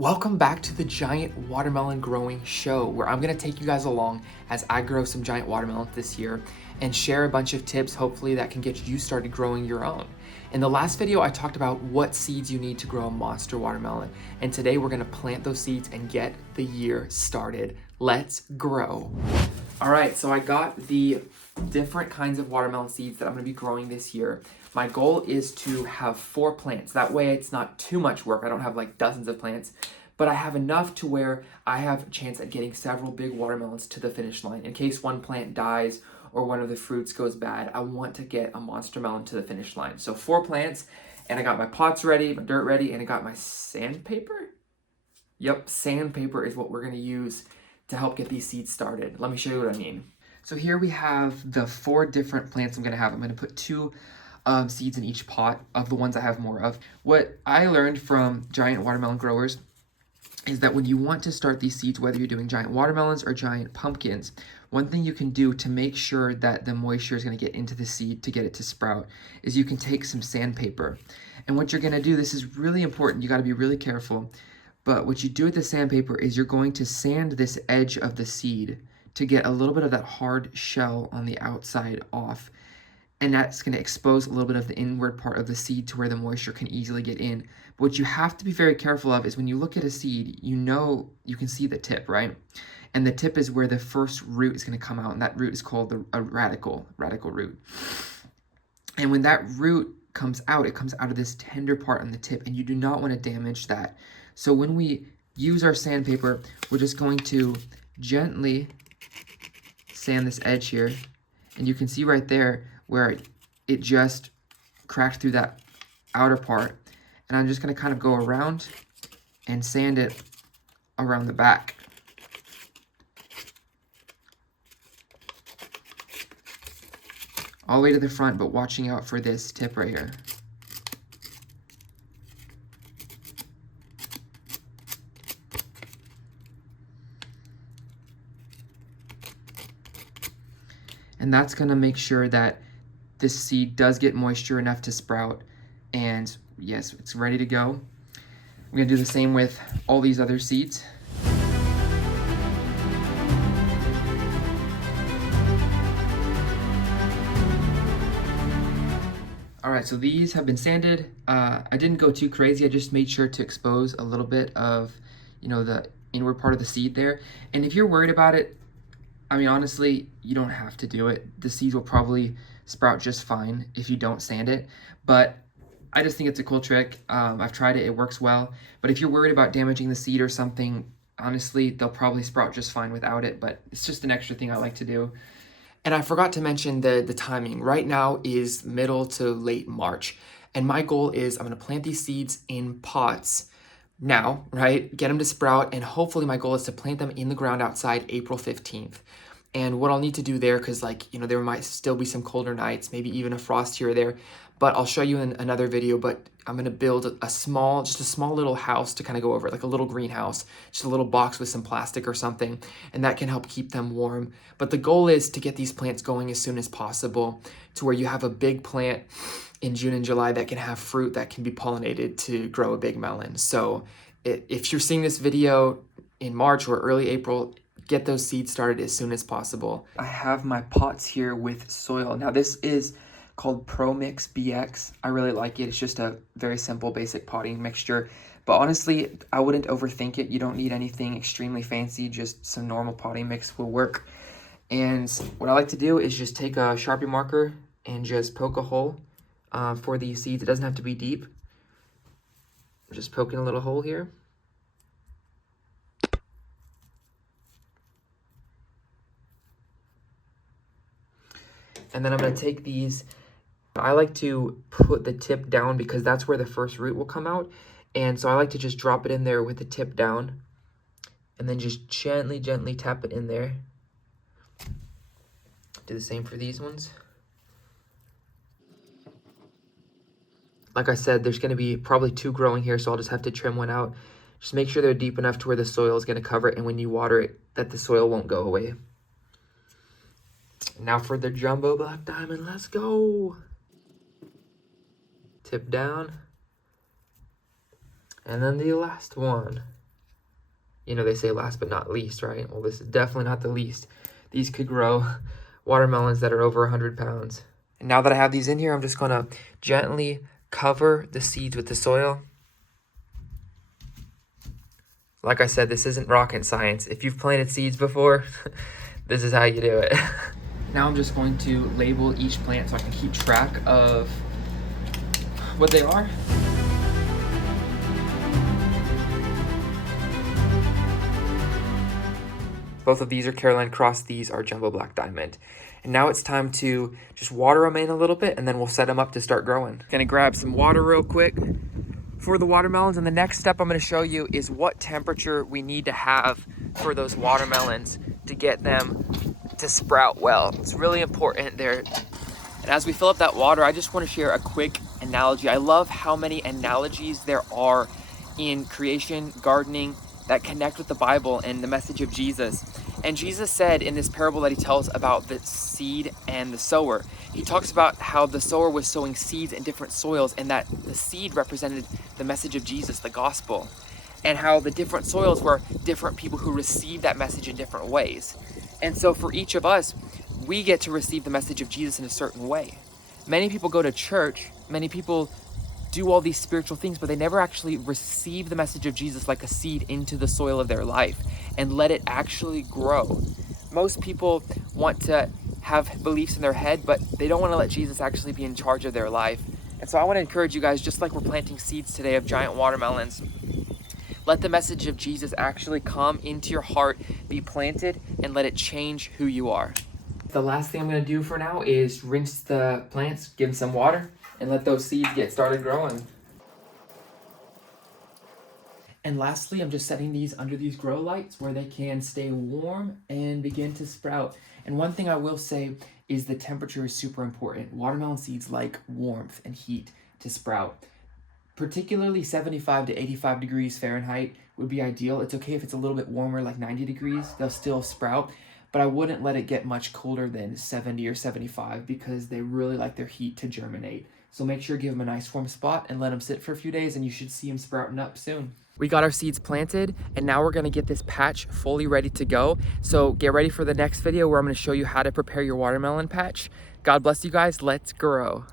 Welcome back to the Giant Watermelon Growing Show, where I'm gonna take you guys along as I grow some giant watermelons this year and share a bunch of tips, hopefully that can get you started growing your own. In the last video, I talked about what seeds you need to grow a monster watermelon, and today we're gonna plant those seeds and get the year started. Let's grow. All right, so I got the different kinds of watermelon seeds that I'm gonna be growing this year. My goal is to have 4 plants. That way it's not too much work. I don't have like dozens of plants, but I have enough to where I have a chance at getting several big watermelons to the finish line. In case one plant dies or one of the fruits goes bad, I want to get a monster melon to the finish line. So 4 plants, and I got my pots ready, my dirt ready, and I got my sandpaper. Yep, sandpaper is what we're gonna use to help get these seeds started. Let me show you what I mean. So here we have the 4 different plants I'm gonna have. I'm gonna put 2 seeds in each pot of the ones I have more of. What I learned from giant watermelon growers is that when you want to start these seeds, whether you're doing giant watermelons or giant pumpkins, one thing you can do to make sure that the moisture is going to get into the seed to get it to sprout is you can take some sandpaper. And what you're going to do, this is really important, you got to be really careful, but what you do with the sandpaper is you're going to sand this edge of the seed to get a little bit of that hard shell on the outside off. And that's going to expose a little bit of the inward part of the seed to where the moisture can easily get in. But what you have to be very careful of is when you look at a seed, you know you can see the tip, right? And the tip is where the first root is going to come out, and that root is called a radical root. And when that root comes out, it comes out of this tender part on the tip, and you do not want to damage that. So when we use our sandpaper, we're just going to gently sand this edge here, and you can see right there where it just cracked through that outer part. And I'm just gonna kind of go around and sand it around the back. All the way to the front, but watching out for this tip right here. And that's gonna make sure that this seed does get moisture enough to sprout, and yes, it's ready to go. I'm gonna do the same with all these other seeds. All right, so these have been sanded. I didn't go too crazy. I just made sure to expose a little bit of, the inward part of the seed there. And if you're worried about it, I mean, honestly, you don't have to do it. The seeds will probably sprout just fine if you don't sand it, but I just think it's a cool trick. I've tried it, it works well. But if you're worried about damaging the seed or something, honestly, they'll probably sprout just fine without it, but it's just an extra thing I like to do. And I forgot to mention the timing. Right now is middle to late March, and my goal is I'm gonna plant these seeds in pots now, right? Get them to sprout, and hopefully my goal is to plant them in the ground outside April 15th. And what I'll need to do there, because there might still be some colder nights, maybe even a frost here or there, but I'll show you in another video. But I'm gonna build just a small little house to kind of go over it, like a little greenhouse, just a little box with some plastic or something, and that can help keep them warm. But the goal is to get these plants going as soon as possible to where you have a big plant in June and July that can have fruit that can be pollinated to grow a big melon. So if you're seeing this video in March or early April, get those seeds started as soon as possible. I have my pots here with soil. Now this is called Pro Mix BX. I really like it. It's just a very simple, basic potting mixture. But honestly, I wouldn't overthink it. You don't need anything extremely fancy. Just some normal potting mix will work. And what I like to do is just take a Sharpie marker and just poke a hole for these seeds. It doesn't have to be deep. Just poking a little hole here. And then I'm going to take these. I like to put the tip down because that's where the first root will come out. And so I like to just drop it in there with the tip down and then just gently, gently tap it in there. Do the same for these ones. Like I said, there's going to be probably 2 growing here, so I'll just have to trim one out. Just make sure they're deep enough to where the soil is going to cover it, and when you water it, that the soil won't go away. Now for the jumbo black diamond, let's go. Tip down. And then the last one. you know, they say last but not least, right? Well, this is definitely not the least. These could grow watermelons that are over 100 pounds. And now that I have these in here, I'm just gonna gently cover the seeds with the soil. Like I said, this isn't rocket science. If you've planted seeds before, this is how you do it. Now I'm just going to label each plant so I can keep track of what they are. Both of these are Carolina Cross, these are Jumbo Black Diamond. And now it's time to just water them in a little bit, and then we'll set them up to start growing. Gonna grab some water real quick for the watermelons, and the next step I'm gonna show you is what temperature we need to have for those watermelons to get them to sprout well. It's really important there. And as we fill up that water, I just want to share a quick analogy. I love how many analogies there are in creation, gardening, that connect with the Bible and the message of Jesus. And Jesus said in this parable that he tells about the seed and the sower, he talks about how the sower was sowing seeds in different soils, and that the seed represented the message of Jesus, the gospel, and how the different soils were different people who received that message in different ways. And so for each of us, we get to receive the message of Jesus in a certain way. Many people go to church, many people do all these spiritual things, but they never actually receive the message of Jesus like a seed into the soil of their life and let it actually grow. Most people want to have beliefs in their head, but they don't want to let Jesus actually be in charge of their life. And so I want to encourage you guys, just like we're planting seeds today of giant watermelons, let the message of Jesus actually come into your heart, be planted, and let it change who you are. The last thing I'm going to do for now is rinse the plants, give them some water, and let those seeds get started growing. And lastly, I'm just setting these under these grow lights where they can stay warm and begin to sprout. And one thing I will say is the temperature is super important. Watermelon seeds like warmth and heat to sprout. Particularly 75 to 85 degrees Fahrenheit would be ideal. It's okay if it's a little bit warmer, like 90 degrees, they'll still sprout. But I wouldn't let it get much colder than 70 or 75 because they really like their heat to germinate. So make sure you give them a nice warm spot and let them sit for a few days, and you should see them sprouting up soon. We got our seeds planted, and now we're gonna get this patch fully ready to go. So get ready for the next video where I'm gonna show you how to prepare your watermelon patch. God bless you guys, let's grow.